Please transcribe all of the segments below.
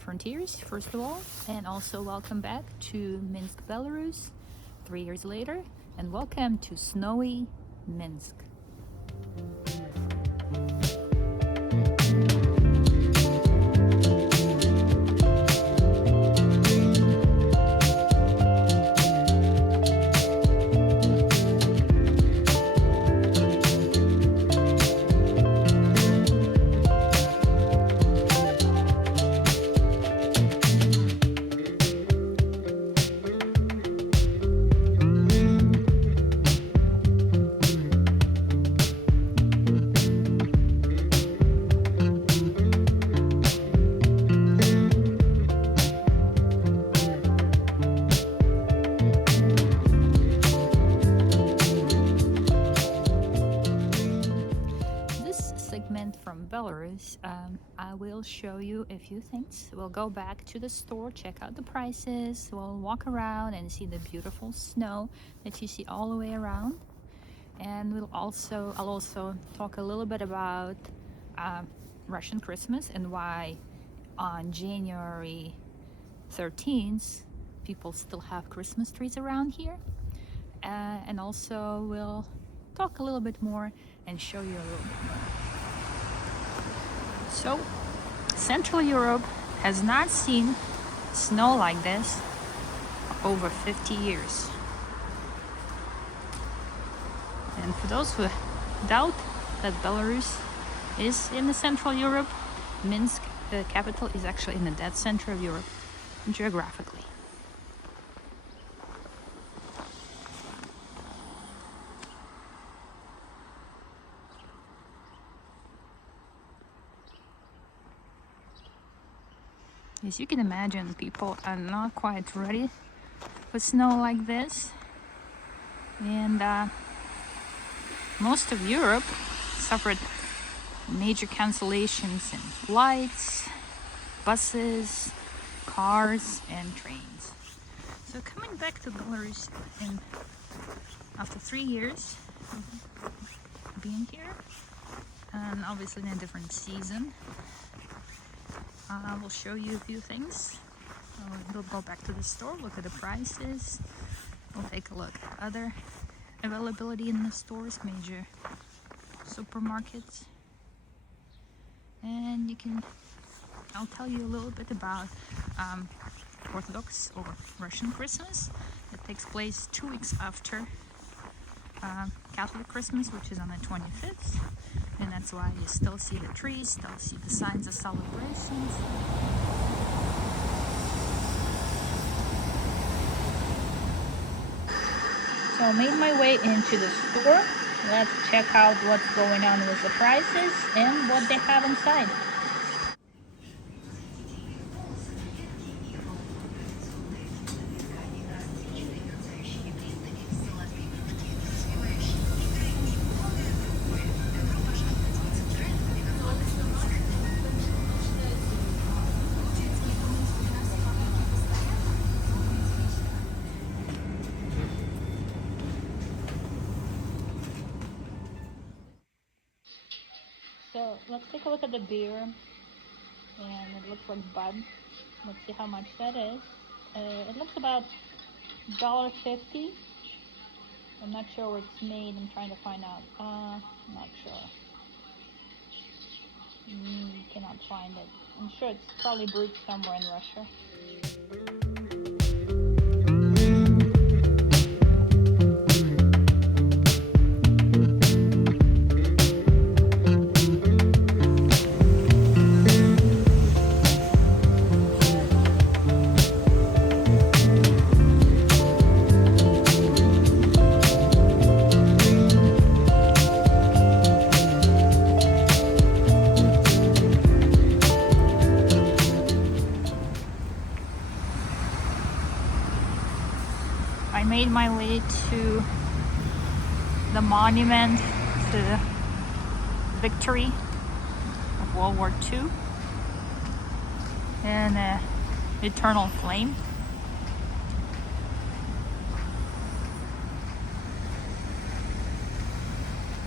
frontiers, first of all, and also welcome back to Minsk, Belarus, 3 years later, and welcome to snowy Minsk. From Belarus, I will show you a few things. We'll go back to the store, check out the prices, we'll walk around and see the beautiful snow that you see all the way around, and I'll also talk a little bit about Russian Christmas and why on January 13th people still have Christmas trees around here, and also we'll talk a little bit more and show you a little bit more. So, Central Europe has not seen snow like this for over 50 years. And for those who doubt that Belarus is in the Central Europe, Minsk, the capital, is actually in the dead center of Europe, geographically. As you can imagine, people are not quite ready for snow like this, and most of Europe suffered major cancellations in flights, buses, cars, and trains. So coming back to Belarus after 3 years of being here, and obviously in a different season, we'll show you a few things. We'll go back to the store, look at the prices. We'll take a look at other availability in the stores, major supermarkets. And I'll tell you a little bit about Orthodox or Russian Christmas. It takes place 2 weeks after Catholic Christmas, which is on the 25th. And that's why you still see the trees, still see the signs of celebrations. So I made my way into the store. Let's check out what's going on with the prices and what they have inside. So let's take a look at the beer, and it looks like Bud. Let's see how much that is. It looks about $1.50. I'm not sure where it's made. I'm trying to find out. Not sure. Cannot find it. I'm sure it's probably brewed somewhere in Russia. I made my way to the monument to the victory of World War II and eternal flame.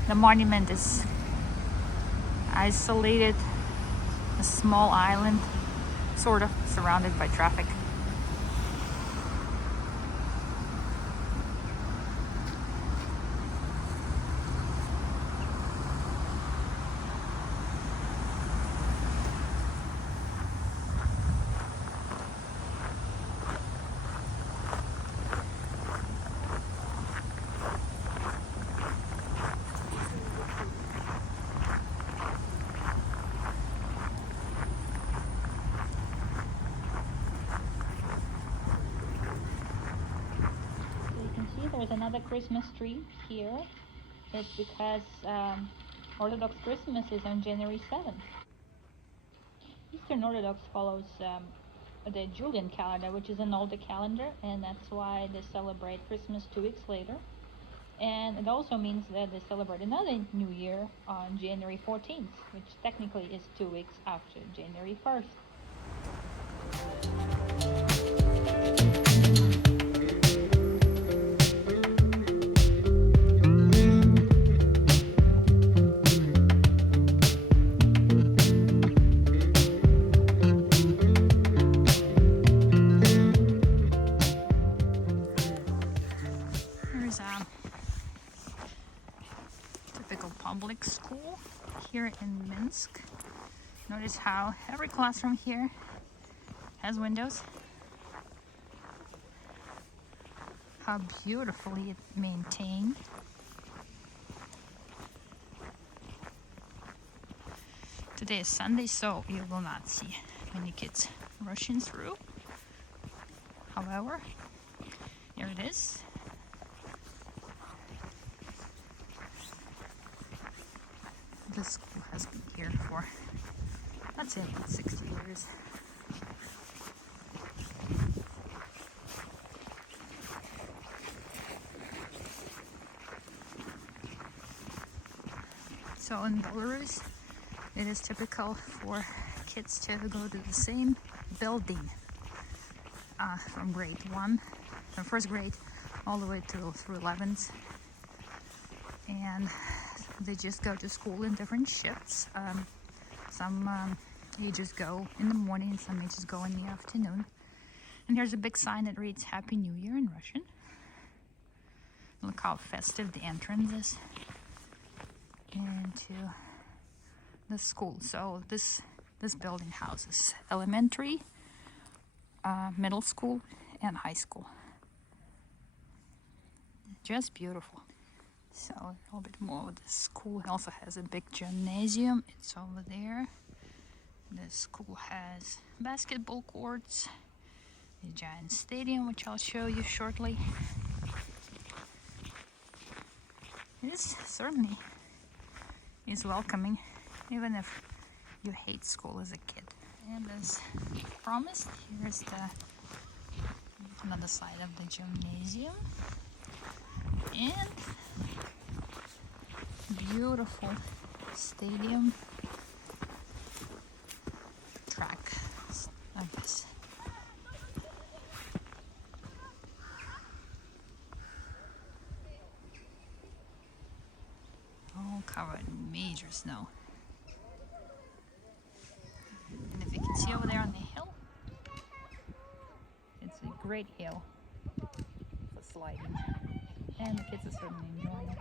The monument is isolated, a small island sort of surrounded by traffic. There's another Christmas tree here. It's because Orthodox Christmas is on January 7th. Eastern Orthodox follows the Julian calendar, which is an older calendar, and that's why they celebrate Christmas 2 weeks later. And it also means that they celebrate another New Year on January 14th, which technically is 2 weeks after January 1st. Public school here in Minsk. Notice how every classroom here has windows. How beautifully it's maintained. Today is Sunday, so you will not see many kids rushing through. However, here it is. This school has been here for, I'd say, about 60 years. So in Belarus, it is typical for kids to go to the same building from grade 1, from first grade, all the way through 11th. And they just go to school in different shifts. Some ages go in the morning, and some ages go in the afternoon. And here's a big sign that reads Happy New Year in Russian. Look how festive the entrance is into the school. So this building houses elementary, middle school, and high school. Just beautiful. So a little bit more of the school. It also has a big gymnasium. It's over there. The school has basketball courts, a giant stadium, which I'll show you shortly. It certainly is welcoming, even if you hate school as a kid. And as promised, here's another side of the gymnasium. And beautiful stadium track of this. All covered in major snow. And if you can see over there on the hill, it's a great hill for sliding. And the kids are certainly enjoying it.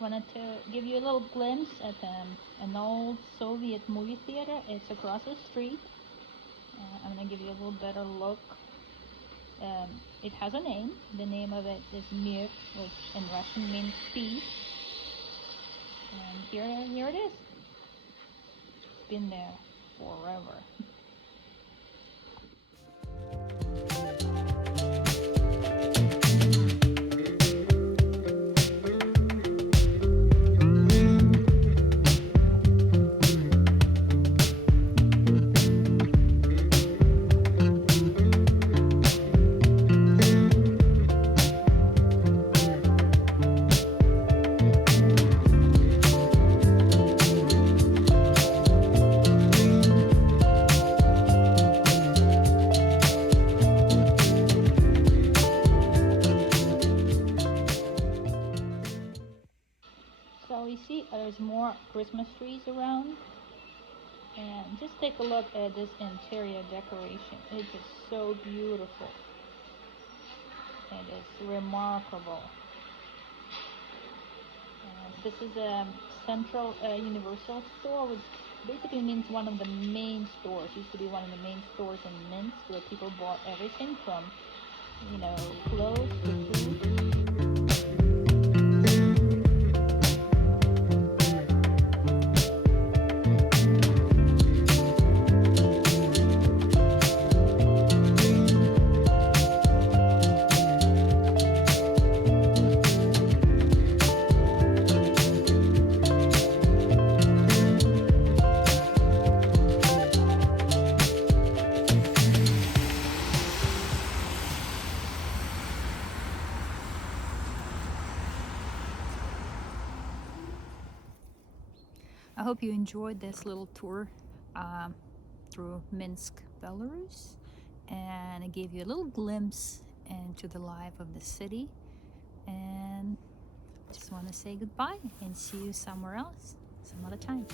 Wanted to give you a little glimpse at an old Soviet movie theater. It's across the street. I'm going to give you a little better look. It has a name. The name of it is Mir, which in Russian means peace. And here it is. It's been there forever. there's more Christmas trees around. And just take a look at this interior decoration. It is so beautiful. It is remarkable. This is a central universal store, which basically means one of the main stores. Used to be one of the main stores in Minsk, where people bought everything from, clothes to food. I hope you enjoyed this little tour um, through Minsk, Belarus, and it gave you a little glimpse into the life of the city. And just want to say goodbye and see you somewhere else some other time.